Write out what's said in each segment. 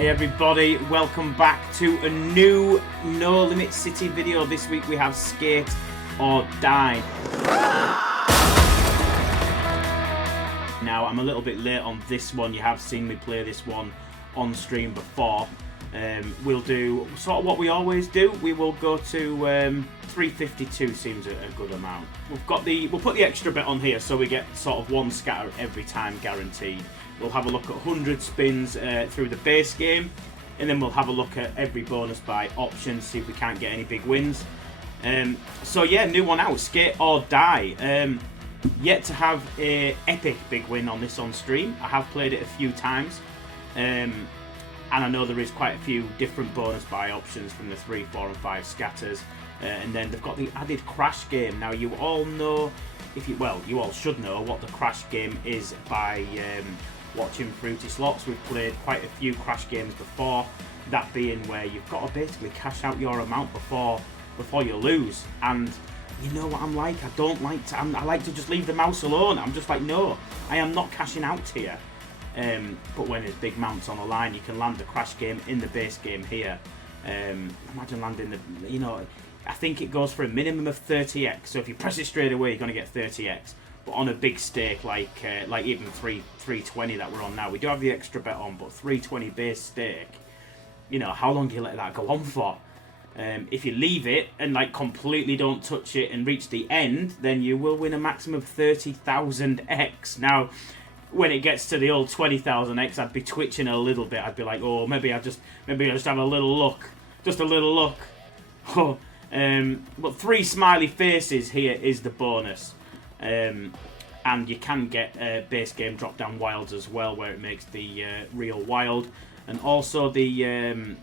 Hey everybody, welcome back to a new Nolimit City video. This week we have Skate or Die. Now I'm a little bit late on this one. You have seen me play this one on stream before. We'll do sort of what we always do. We will go to 352 seems a good amount. We'll put the extra bit on here so we get sort of one scatter every time guaranteed. We'll have a look at 100 spins through the base game, and then we'll have a look at every bonus buy option, see if we can't get any big wins. So yeah, new one out, Skate or Die. Yet to have a epic big win on this on stream. I have played it a few times, and I know there is quite a few different bonus buy options from the 3, 4 and 5 scatters, and then they've got the added crash game. Now you all know, you all should know what the crash game is by watching Fruity Slots. We've played quite a few crash games before, that being where you've got to basically cash out your amount before you lose. And you know what I'm like, I like to just leave the mouse alone. I'm just like, no, I am not cashing out here. But when there's big mounts on the line, you can land the crash game in the base game here. Imagine landing I think it goes for a minimum of 30x, so if you press it straight away you're going to get 30x. But on a big stake like even 320 that we're on now, we do have the extra bet on, but 320 base stake, how long do you let that go on for? If you leave it and completely don't touch it and reach the end, then you will win a maximum of 30,000x. Now, when it gets to the old 20,000x, I'd be twitching a little bit. I'd be like, oh, maybe I just have a little look, just a little look. Oh, but 3 smiley faces here is the bonus. And you can get base game drop down wilds as well, where it makes the real wild, and also the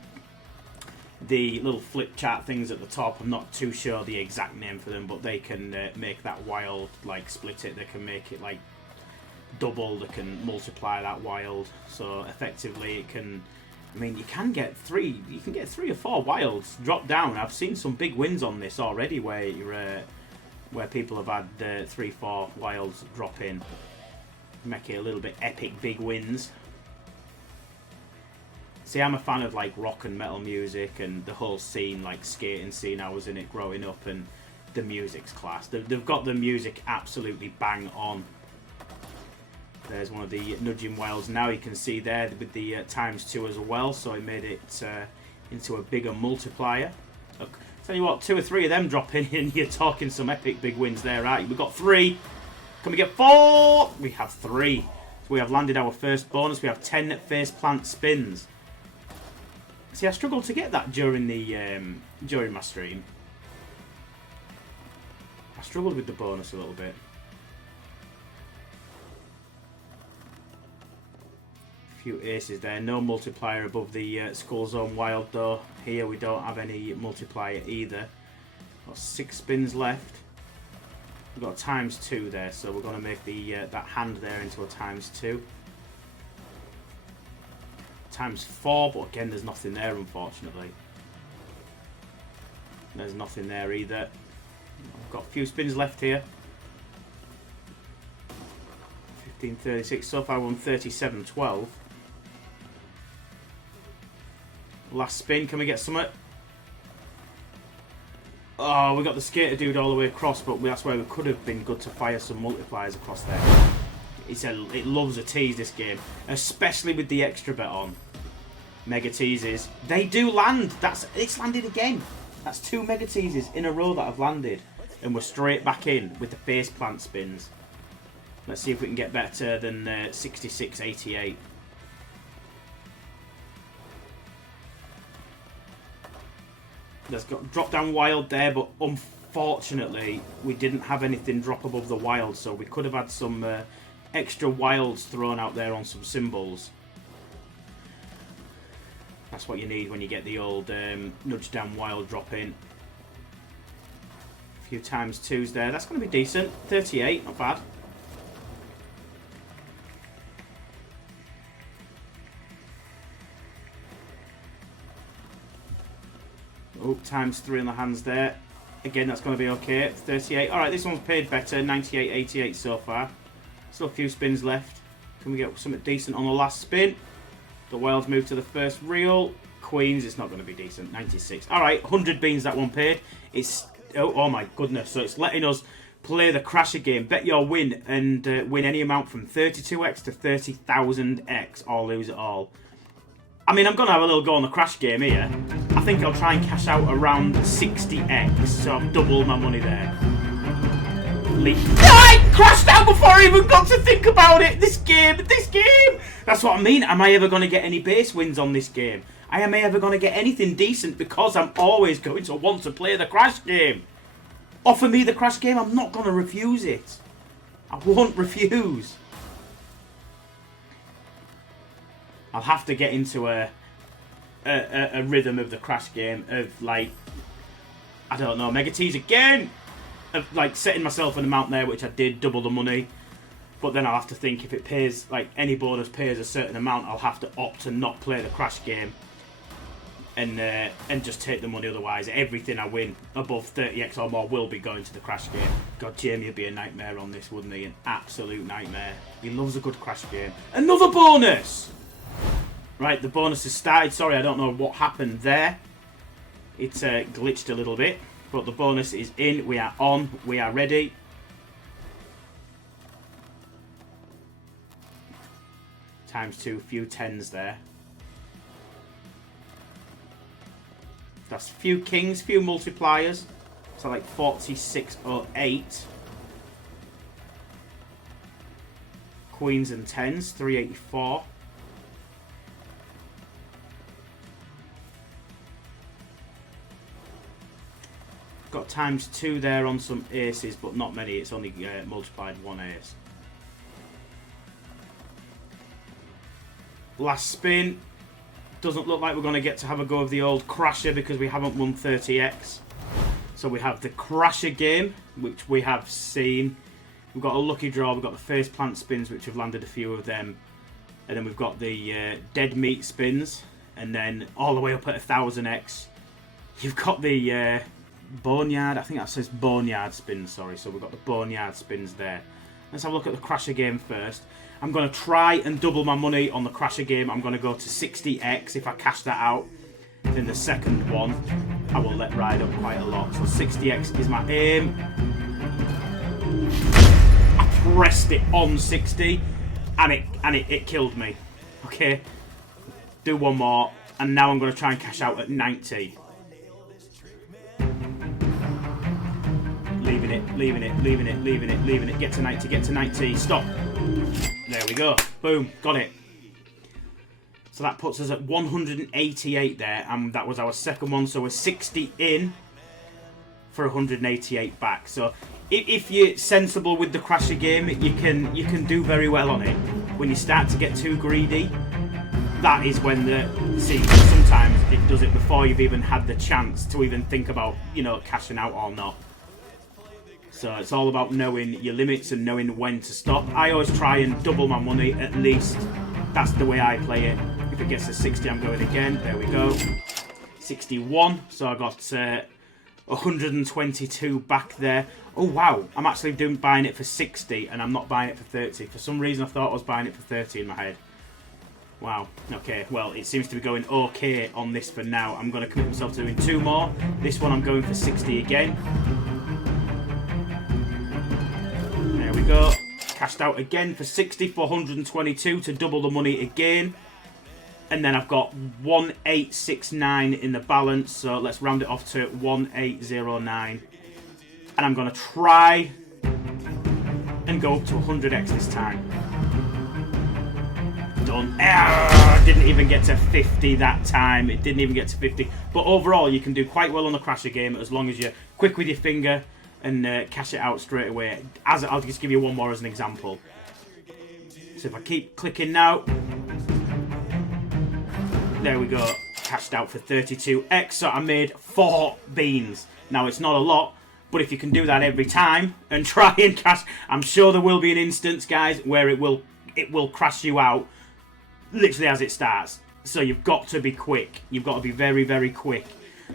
little flip chart things at the top. I'm not too sure the exact name for them, but they can make that wild split it. They can make it double. They can multiply that wild. So effectively, it can. I mean, you can get 3. You can get 3 or 4 wilds drop down. I've seen some big wins on this already, where people have had 3, 4 wilds drop in, make it a little bit epic big wins. See, I'm a fan of rock and metal music and the whole scene, skating scene. I was in it growing up, and the music's class. They've got the music absolutely bang on. There's one of the nudging wilds now. You can see there with the ×2 as well, so I made it into a bigger multiplier. Look, tell you what, 2 or 3 of them dropping in, you're talking some epic big wins there, right? We've got 3. Can we get 4? We have 3. So we have landed our first bonus. We have 10 face plant spins. See, I struggled to get that during my stream. I struggled with the bonus a little bit. Few aces there, no multiplier above the Skull Zone Wild though. Here we don't have any multiplier either. Got 6 spins left. We've got a ×2 there, so we're going to make the that hand there into a ×2. ×4, but again there's nothing there unfortunately. There's nothing there either. I've got a few spins left here. 15.36, so far we're on 37.12. Last spin, can we get something? Oh, we got the skater dude all the way across, but that's where we could have been good to fire some multipliers across there. It loves a tease, this game, especially with the extra bet on. Mega teases, they do land. It's landed again. That's 2 mega teases in a row that have landed, and we're straight back in with the face plant spins. Let's see if we can get better than 66.88. There's got drop down wild there, but unfortunately we didn't have anything drop above the wild, so we could have had some extra wilds thrown out there on some symbols. That's what you need when you get the old nudge down wild drop in. A few ×2s there. That's going to be decent. 38, not bad. Oh, ×3 in the hands there. Again, that's going to be okay. 38. Alright, this one's paid better. 98.88 so far. Still a few spins left. Can we get something decent on the last spin? The wilds move to the first reel. Queens, it's not going to be decent. 96. All right, 100 beans that one paid. It's oh my goodness. So it's letting us play the Crasher game. Bet your win and win any amount from 32x to 30,000x or lose it all. I mean, I'm going to have a little go on the Crash game here. I think I'll try and cash out around 60x. So I've doubled my money there. I crashed out before I even got to think about it. This game. That's what I mean. Am I ever going to get any base wins on this game? Am I ever going to get anything decent? Because I'm always going to want to play the Crash game. Offer me the Crash game, I'm not going to refuse it. I won't refuse. I'll have to get into a rhythm of the Crash game of like, I don't know, Mega Tees again. Of like setting myself an amount there, which I did, double the money. But then I'll have to think if it pays, like any bonus pays a certain amount, I'll have to opt to not play the Crash game. And just take the money, otherwise everything I win above 30x or more will be going to the Crash game. God, Jamie would be a nightmare on this, wouldn't he? An absolute nightmare. He loves a good Crash game. Another bonus! Right, the bonus has started. Sorry, I don't know what happened there. It's glitched a little bit. But the bonus is in. We are on. We are ready. ×2, few tens there. That's few kings, few multipliers. So like 4608. Queens and tens, 384. Got ×2 there on some aces, but not many. It's only multiplied one ace. Last spin. Doesn't look like we're going to get to have a go of the old Crasher because we haven't won 30x. So we have the Crasher game, which we have seen. We've got a lucky draw. We've got the face plant spins, which have landed a few of them. And then we've got the dead meat spins. And then all the way up at 1000x, you've got the Boneyard. I think that says Boneyard Spins, sorry. So we've got the Boneyard Spins there. Let's have a look at the Crasher game first. I'm going to try and double my money on the Crasher game. I'm going to go to 60x if I cash that out. Then the second one, I will let ride up quite a lot. So 60x is my aim. I pressed it on 60 and it killed me. Okay. Do one more. And now I'm going to try and cash out at 90. Leaving it. Get to 90. Stop. There we go. Boom. Got it. So that puts us at 188 there, and that was our second one. So we're 60 in for 188 back. So if you're sensible with the Crasher game, you can do very well on it. When you start to get too greedy, that is when sometimes it does it before you've even had the chance to even think about, cashing out or not. So it's all about knowing your limits and knowing when to stop. I always try and double my money at least. That's the way I play it. If it gets to 60, I'm going again. There we go. 61. So I got 122 back there. Oh, wow. I'm actually buying it for 60 and I'm not buying it for 30. For some reason, I thought I was buying it for 30 in my head. Wow. Okay, well, it seems to be going okay on this for now. I'm going to commit myself to doing 2 more. This one I'm going for 60 again. There we go. Cashed out again for 60 for 122 to double the money again. And then I've got 1869 in the balance. So let's round it off to 1809. And I'm going to try and go up to 100x this time. Done. Didn't even get to 50 that time. It didn't even get to 50. But overall, you can do quite well on the Crasher game as long as you're quick with your finger and cash it out straight away. I'll just give you one more as an example. So if I keep clicking now, there we go. Cashed out for 32x. So I made 4 beans. Now it's not a lot, but if you can do that every time and try and cash, I'm sure there will be an instance, guys, where it will crash you out literally as it starts. So you've got to be quick. You've got to be very, very quick.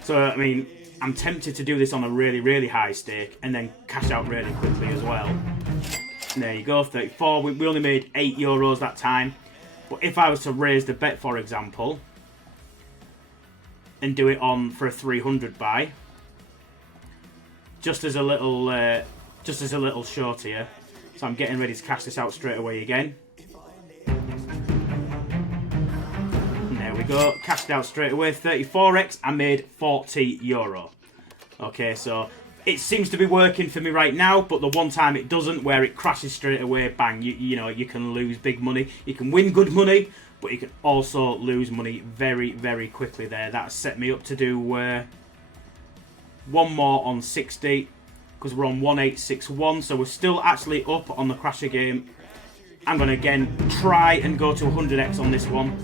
So I mean, I'm tempted to do this on a really, really high stake and then cash out really quickly as well. There you go, 34. We only made €8 that time. But if I was to raise the bet, for example, and do it on for a 300 buy, just as a little short here. So I'm getting ready to cash this out straight away again. There we go, cashed out straight away. 34x, I made €40. Okay, so it seems to be working for me right now, but the one time it doesn't, where it crashes straight away, bang, you know, you can lose big money. You can win good money, but you can also lose money very, very quickly there. That set me up to do one more on 60, because we're on 1861, so we're still actually up on the Crasher game. I'm going to again try and go to 100x on this one.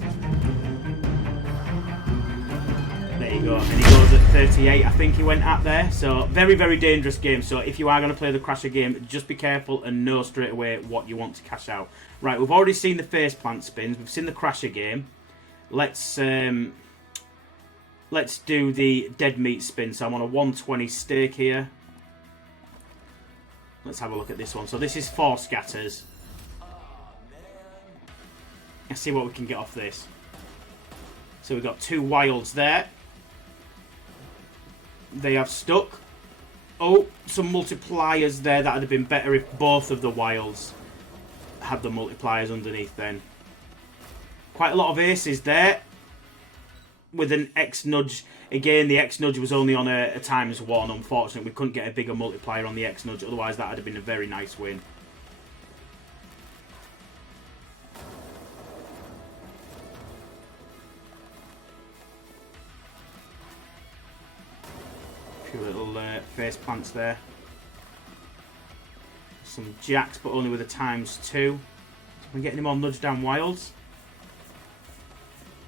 There you go, and he goes at 38, I think he went at there. So very, very dangerous game. So if you are going to play the Crasher game, just be careful and know straight away what you want to cash out. Right, we've already seen the face plant spins, we've seen the Crasher game. Let's do the dead meat spin. So I'm on a 120 stake here. Let's have a look at this one. So this is 4 scatters. Let's see what we can get off this. So we've got 2 wilds there. They have stuck. Oh, some multipliers there. That would have been better if both of the wilds had the multipliers underneath then. Quite a lot of aces there. With an Xnudge. Again, the Xnudge was only on a ×1. Unfortunately, we couldn't get a bigger multiplier on the Xnudge. Otherwise, that would have been a very nice win. A few little face plants there. Some jacks, but only with a ×2. I'm getting him on nudge down wilds.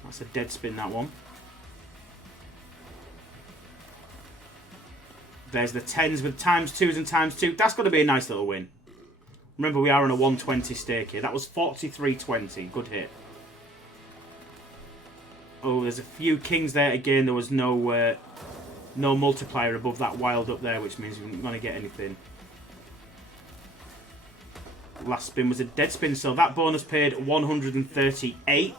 That's a dead spin, that one. There's the 10s with ×2s and ×2. That's going to be a nice little win. Remember, we are on a 120 stake here. That was 43.20. Good hit. Oh, there's a few kings there. Again, there was no multiplier above that wild up there, which means we're not going to get anything. Last spin was a dead spin, so that bonus paid 138.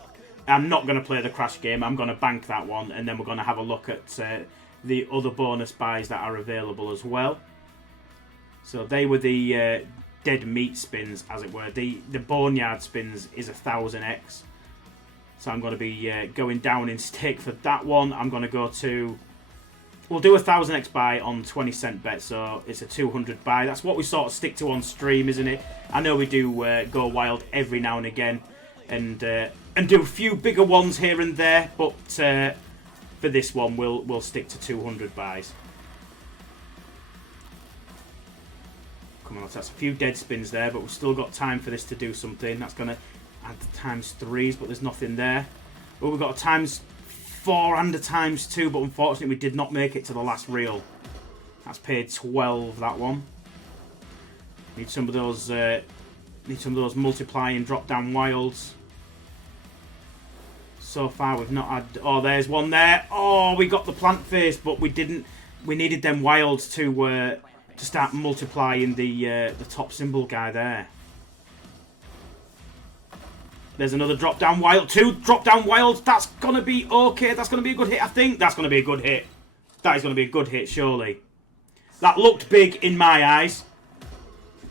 I'm not going to play the crash game. I'm going to bank that one, and then we're going to have a look at the other bonus buys that are available as well. So they were the dead meat spins, as it were. The Boneyard Spins is 1000x. So I'm going to be going down in stake for that one. I'm going to go to... We'll do a 1000x buy on 20-cent bet, so it's a 200 buy. That's what we sort of stick to on stream, isn't it? I know we do go wild every now and again, and do a few bigger ones here and there, but for this one, we'll stick to 200 buys. Come on, that's a few dead spins there, but we've still got time for this to do something. That's going to add the ×3s, but there's nothing there. Well, we've got a ×4 and a ×2, but unfortunately we did not make it to the last reel. That's paid 12, that one. Need some of those multiplying drop down wilds. So far we've not had... Oh, there's one there. Oh, we got the plant face, but we didn't. We needed them wilds to start multiplying the top symbol guy there. There's another drop down wild. 2 drop down wilds. That's going to be okay. That's going to be a good hit, I think. That's going to be a good hit. That is going to be a good hit, surely. That looked big in my eyes.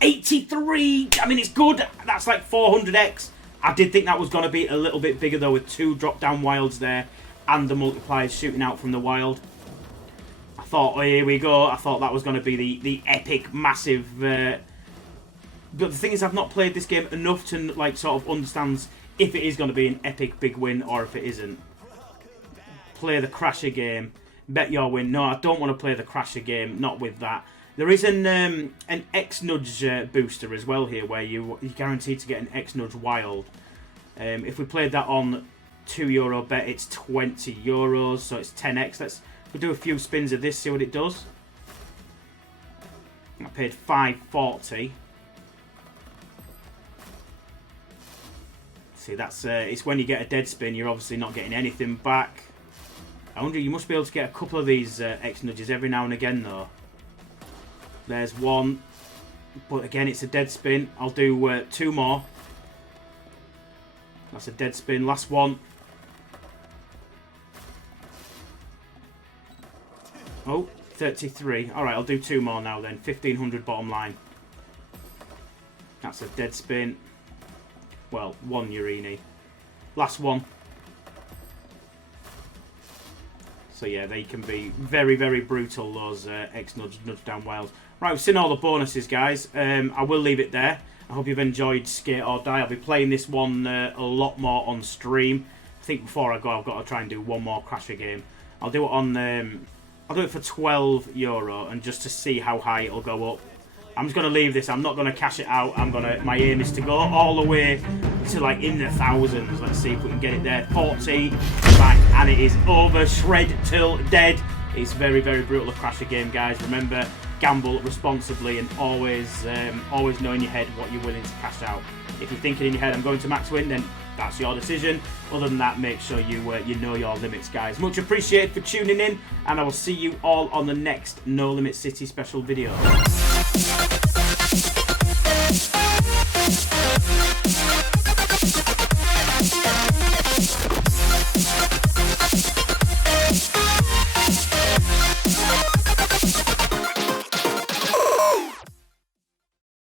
83. I mean, it's good. That's like 400x. I did think that was going to be a little bit bigger, though, with 2 drop down wilds there and the multipliers shooting out from the wild. I thought, oh, here we go. I thought that was going to be the epic, massive... But the thing is, I've not played this game enough to like sort of understand if it is going to be an epic big win or if it isn't. Play the Crasher game, bet your win. No, I don't want to play the Crasher game. Not with that. There is an Xnudge booster as well here, where you're guaranteed to get an Xnudge Wild. If we played that on €2 bet, it's €20, so it's 10x. We'll do a few spins of this, see what it does. I paid $5.40. See, that's it's when you get a dead spin, you're obviously not getting anything back. I wonder, you must be able to get a couple of these Xnudges every now and again, though. There's one, but again, it's a dead spin. I'll do 2 more. That's a dead spin. Last one. Oh, 33. Alright, I'll do 2 more now then. 1500 bottom line. That's a dead spin. Well, 1 Urini. Last one. So yeah, they can be very, very brutal, those Xnudge Down Wild. Right, we've seen all the bonuses, guys. I will leave it there. I hope you've enjoyed Skate or Die. I'll be playing this one a lot more on stream. I think before I go, I've got to try and do one more Crasher game. I'll do it on... I'll do it for €12, and just to see how high it'll go up. I'm just going to leave this. I'm not going to cash it out. My aim is to go all the way to like in the thousands. Let's see if we can get it there. 40, bang, and it is over. Shred till dead. It's very, very brutal to crash a game, guys. Remember, gamble responsibly, and always know in your head what you're willing to cash out. If you're thinking in your head, I'm going to max win, then that's your decision. Other than that, make sure you know your limits, guys. Much appreciated for tuning in, and I will see you all on the next No Limit City special video.